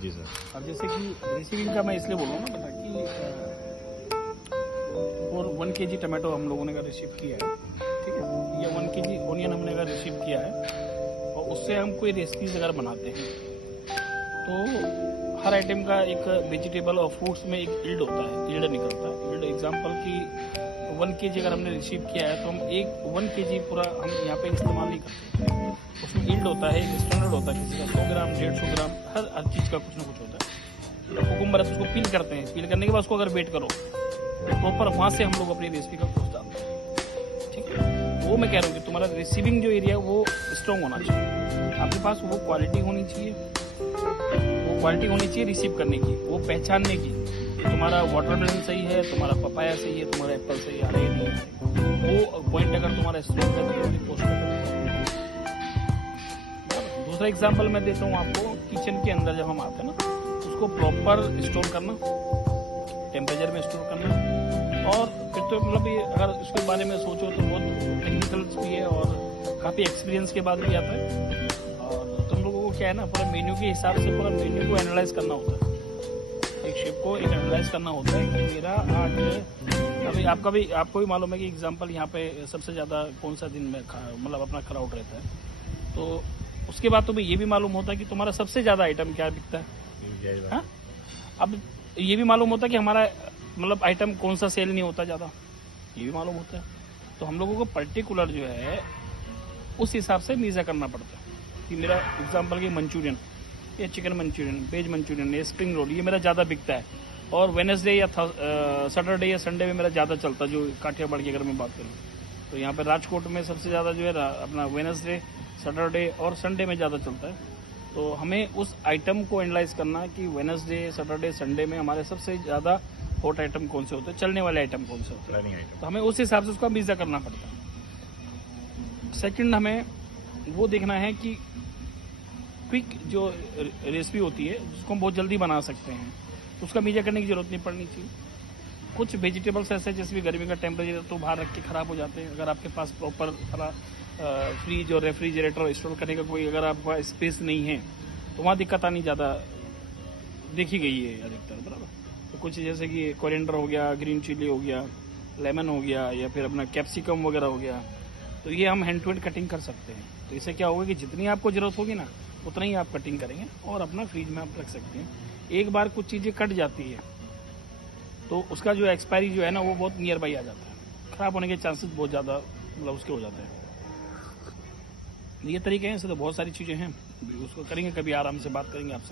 जी sir. अब जैसे कि रिसीविंग का मैं इसलिए बोल रहा हूँ ना बेटा कि और 1 kg टमाटो हम लोगों ने अगर रिसीव किया है, ठीक है, या 1 kg ऑनियन हमने अगर रिसीव किया है और उससे हम कोई रेसिपीज अगर बनाते हैं तो हर आइटम का एक वेजिटेबल और फ्रूट्स में एक ईल्ड होता है, ईल्ड निकलता है। ईल्ड एग्जांपल की 1 kg अगर हमने रिसीव किया है तो हम एक 1 kg पूरा हम यहाँ पे इस्तेमाल नहीं करते। उसमें ईल्ड होता है, एक स्टैंडर्ड होता है, किसी का 100 ग्राम 150 ग्राम हर चीज़ का कुछ ना कुछ होता है। कुकुम्बर है तो उसको पील करते हैं, पील करने के बाद उसको अगर वेट करो प्रॉपर वहाँ से हम लोग अपनी रेसिपी का कुछ डालते हैं, ठीक है। वो मैं कह रहा हूँ कि तुम्हारा रिसीविंग जो एरिया है वो स्ट्रॉन्ग होना चाहिए, आपके पास वो क्वालिटी होनी चाहिए, वो क्वालिटी होनी चाहिए रिसीव करने की, वो पहचानने की तुम्हारा वाटरमेलन सही है, तुम्हारा पपाया सही है, तुम्हारा एप्पल सही आ रही है, वो पॉइंट अगर तुम्हारा स्ट्रॉन्ग है तो पोस्ट कर। दूसरा एग्जाम्पल मैं देता हूँ आपको, किचन के अंदर जब हम आते हैं ना उसको प्रॉपर स्टोर करना, टेम्परेचर में स्टोर करना, और फिर तो मतलब ये अगर इसके बारे में सोचो तो बहुत टेक्निकल भी है और काफ़ी एक्सपीरियंस के बाद भी आता है। और तुम लोगों को क्या है ना, पूरा मेन्यू के हिसाब से पूरा मेन्यू को एनालाइज करना होता है, एक शेफ को एक एनालाइज करना होता है कि मेरा आज अभी आपको भी मालूम है कि एग्जांपल यहाँ पे सबसे ज़्यादा कौन सा दिन में मतलब अपना क्राउड रहता है, तो उसके बाद तुम्हें ये भी मालूम होता है कि तुम्हारा सबसे ज़्यादा आइटम क्या बिकता है। हाँ, अब ये भी मालूम होता है कि हमारा मतलब आइटम कौन सा सेल नहीं होता ज़्यादा, ये भी मालूम होता है। तो हम लोगों को पर्टिकुलर जो है उस हिसाब से मीज़ा करना पड़ता है कि मेरा एग्जांपल की मंचूरियन या चिकन मंचूरियन, वेज मंचूरियन या स्प्रिंग रोल ये मेरा ज़्यादा बिकता है, और वेडनेसडे या सैटरडे या संडे में मेरा ज़्यादा चलता है। जो काठियावाड़ की अगर मैं बात करूँ तो यहाँ पर राजकोट में सबसे ज़्यादा जो है अपना वेडनेसडे, सैटरडे और संडे में ज़्यादा चलता है। तो हमें उस आइटम को एनालाइज करना कि वेडनेसडे, सैटरडे, संडे में हमारे सबसे ज़्यादा हॉट आइटम कौन से होते हैं, चलने वाले आइटम कौन से होते हैं, तो हमें उस हिसाब से उसका मीज़ा करना पड़ता है। सेकंड, हमें वो देखना है कि क्विक जो रेसिपी होती है जिसको हम बहुत जल्दी बना सकते हैं, तो उसका मीज़ा करने की ज़रूरत नहीं पड़नी चाहिए। कुछ वेजिटेबल्स ऐसे जैसे भी गर्मी का टेम्परेचर तो बाहर रख के ख़राब हो जाते हैं, अगर आपके पास प्रॉपर फ्रीज और रेफ्रिजरेटर स्टोर करने का कोई अगर आपका स्पेस नहीं है तो वहाँ दिक्कत आनी ज़्यादा देखी गई है अधिकतर, बराबर। तो कुछ जैसे कि कोरिएंडर हो गया, ग्रीन चिली हो गया, लेमन हो गया, या फिर अपना कैप्सिकम वगैरह हो गया, तो ये हम हैंड टू हैंड कटिंग कर सकते हैं। तो इससे क्या होगा कि जितनी आपको ज़रूरत होगी ना उतना ही आप कटिंग करेंगे और अपना फ्रीज में आप रख सकते हैं। एक बार कुछ चीज़ें कट जाती है तो उसका जो एक्सपायरी जो है ना वो बहुत नियर बाई आ जाता है, ख़राब होने के चांसेस बहुत ज़्यादा मतलब उसके हो जाते हैं। ये तरीके हैं, ऐसे तो बहुत सारी चीज़ें हैं, उसको करेंगे, कभी आराम से बात करेंगे आपसे।